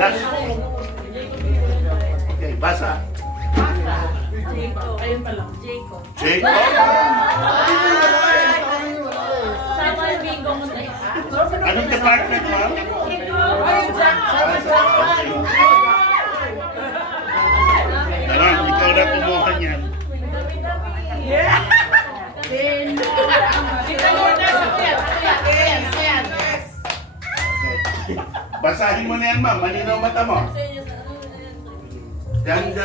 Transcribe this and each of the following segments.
Last. Okay, basa. Jacob. Ayun pa lang. Jacob. Jacob? Sama yung bingo mo tayo. Anong department, ma'am? Taran, ikaw na kumuha niyan. Yeah! Basahin mo na yan, ma'am. Malinaw mata mo. Yan.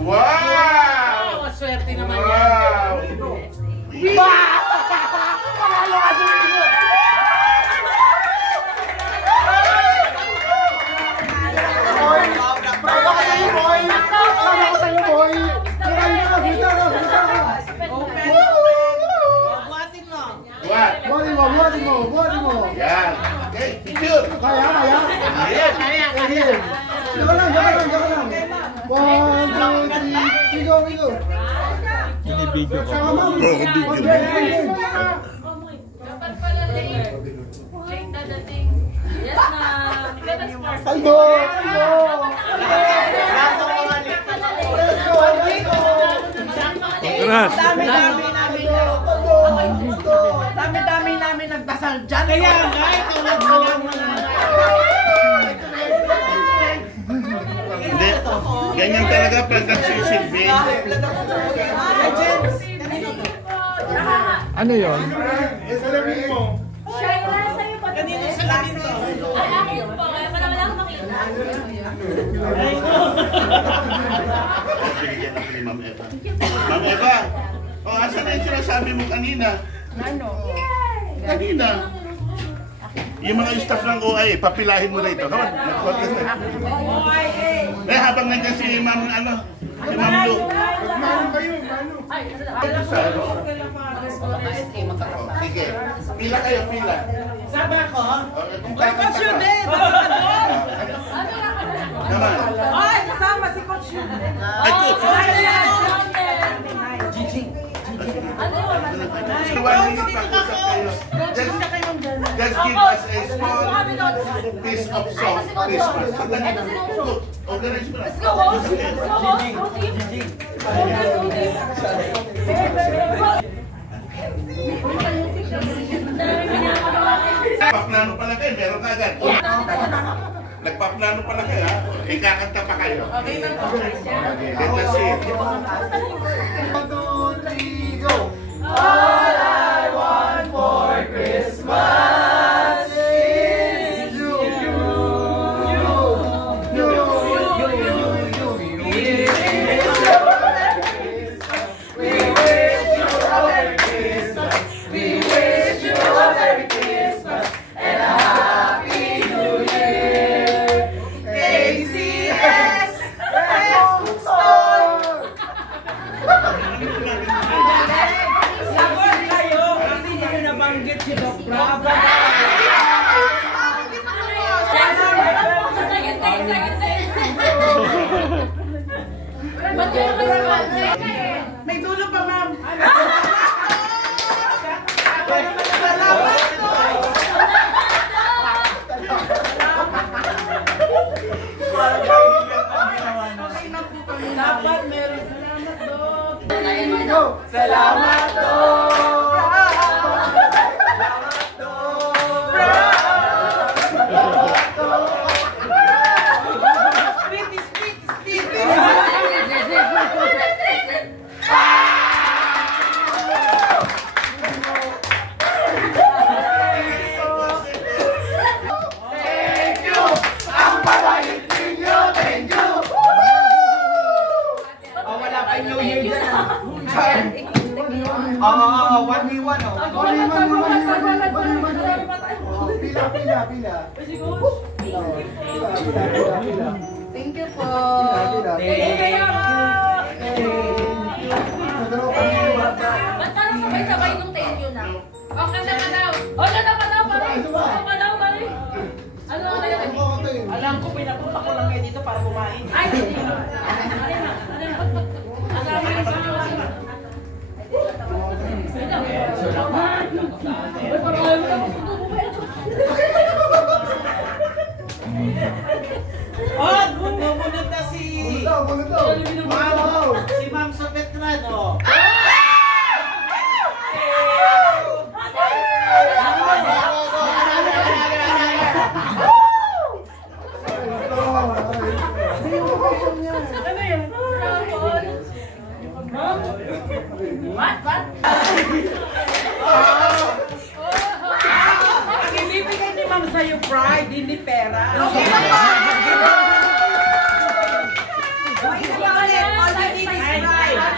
Wow! Swerte naman yan. Wow! Panalo ka sa bingo! Buhatin mo. Yan. Okay, picture. Kaya. Yes. Diyan lang. 1, 2, 3, go. Binibidyo ko. Dapat pala late. Late na dating. Yes, ma'am. Saldo. Dami-dami namin nagdasal dyan. Kaya nga, ito na Hindi. Ganyan talaga pag nagsisilbi. Ano yun? Salamin mo. Shaila, sa'yo pa. Kanino salamin to? Ay, akin po. Kaya pa naman ako makita. Binigyan ako ni Ma'am Eva. Ma'am Eva, asan na yung sinasabi mo kanina? Ano? Kanina. Yung mga staff ng OIA, papilahin mo na ito. Come on, mag-contest tayo. Habang nandiyan si Ma'am, si Ma'am Lu. Mano kayo. Sige, pila kayo, pila. Sabi ako? Kung Coach kakanta Yun ka. Naman. Ay, kasama si Coach Yun. Ay, coach. One minute pag-usap kayo. Just give us a small piece of song, Christmas. Organize mo na. Let's go, host. Nagpaplano pala kayo, meron ka agad. Nagpaplano pala kayo, ha? Ikakanta pa kayo. Okay lang po. Let us see. 1, 2, 3, go. All I want for Christmas is you. We wish you a Merry Christmas. We wish you a Merry Christmas and a Happy New Year. ACS Store. Sagot kayo kasi hindi nyo nabanggit si Doc Bravo. May dulo pa, ma'am. Salamat po. Dapat meron. Salamat, Doc. Salamat, Doc. Pila. Thank you po. Ba't parang sabay-sabay nung thank you na? O, kanta ka daw. O, kanta ka daw, pare. O, ka daw, pare. Ano ang kaya? Alam ko, pinapunta ko lang kayo dito para kumain. Ay, hindi. Salamat. Oh, bumunod na si... Bunod daw. Si Ma'am Sopetran, oh. What? Ang ibibigay ni Ma'am sa'yo, pride, hindi pera. Okay lang ba?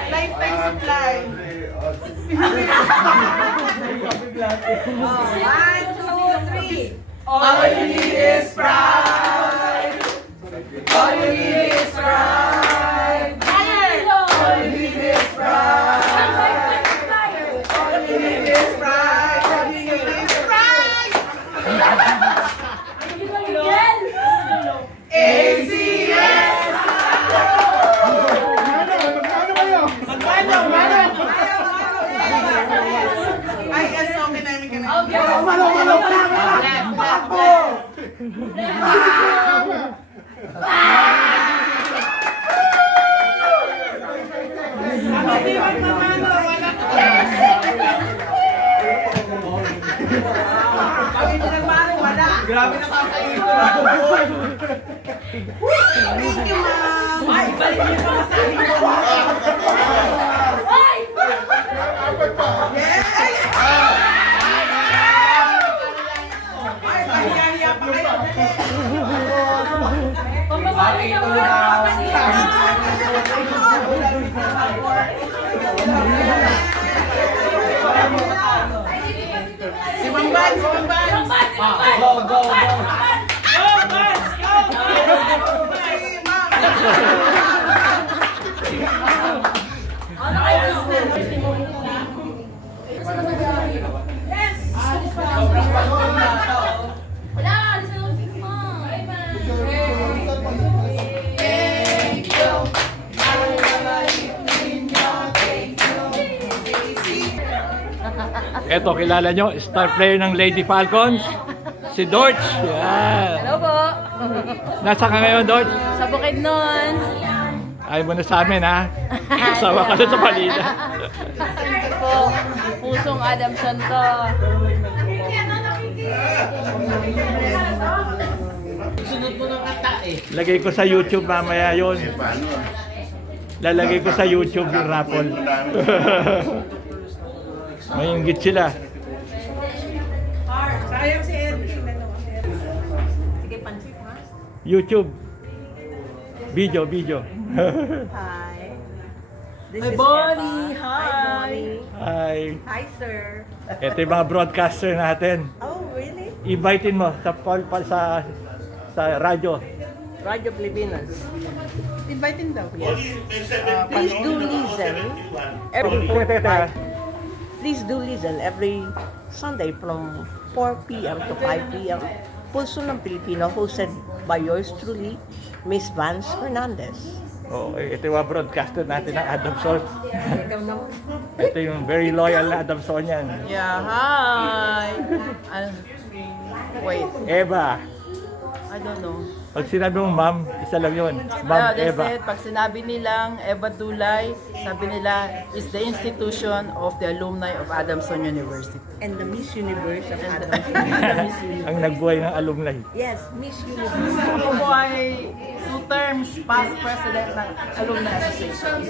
Lifetime supply. 1, 2, 3. All you need is pride. All you need is pride. All you need is pride. All you need is pride. All you need is pride. ACS. Ay, okay namin ka na. Grabe na kakain ko. Thank you, Ma'am. Ay, balik niyo pa sa akin. Ay, pahiya-hiya pa kayo. Si Mamban, si Mamban. Go, go, go. Go, Bas! Go, Yes! Wala, alis na lang 6 months. Thank you. Eto, kilala nyo, star player ng Lady Falcons, si Dorch. Yan. Hello po. Nasa ka ngayon, Dorch? Sa Bukidnon. Ayaw mo na sa amin, ha? Kasawa ka na sa balita. Ito po, pusong Adamson to. Sunod mo ng kata eh. Lagay ko sa YouTube mamaya yun. Paano? Lalagay ko sa YouTube yung raffle. May inggit sila. Sayang si Erwin. Sige, pansit ha? YouTube. Video. Hi. This Hi, is Bonnie. Eva. Hi. Hi. Hi, sir. Ito yung mga broadcaster natin. Oh, really? Invitein mo sa radyo. Radio Pilipinas. Inviting daw. Yes. Please do listen. Please do listen every Sunday from 4 p.m. to 5 p.m. Pulso ng Pilipino, hosted by yours truly, Miss Vance Fernandez. Oh, ito yung mga broadcaster natin ng Adamson. Ito yung very loyal na Adamson yan. Yeah, hi. Wait, Eva. I don't know. Pag sinabi mo ma'am, isa lang yun. Ma'am They Eva. said, pag sinabi nilang Eva Dulay, sabi nila, is the institution of the alumni of Adamson University. And the Miss Universe of Adamson. Ang nagbuhay ng alumni. Yes, Miss Universe. Ako po ay 2 terms past president ng Alumni Association.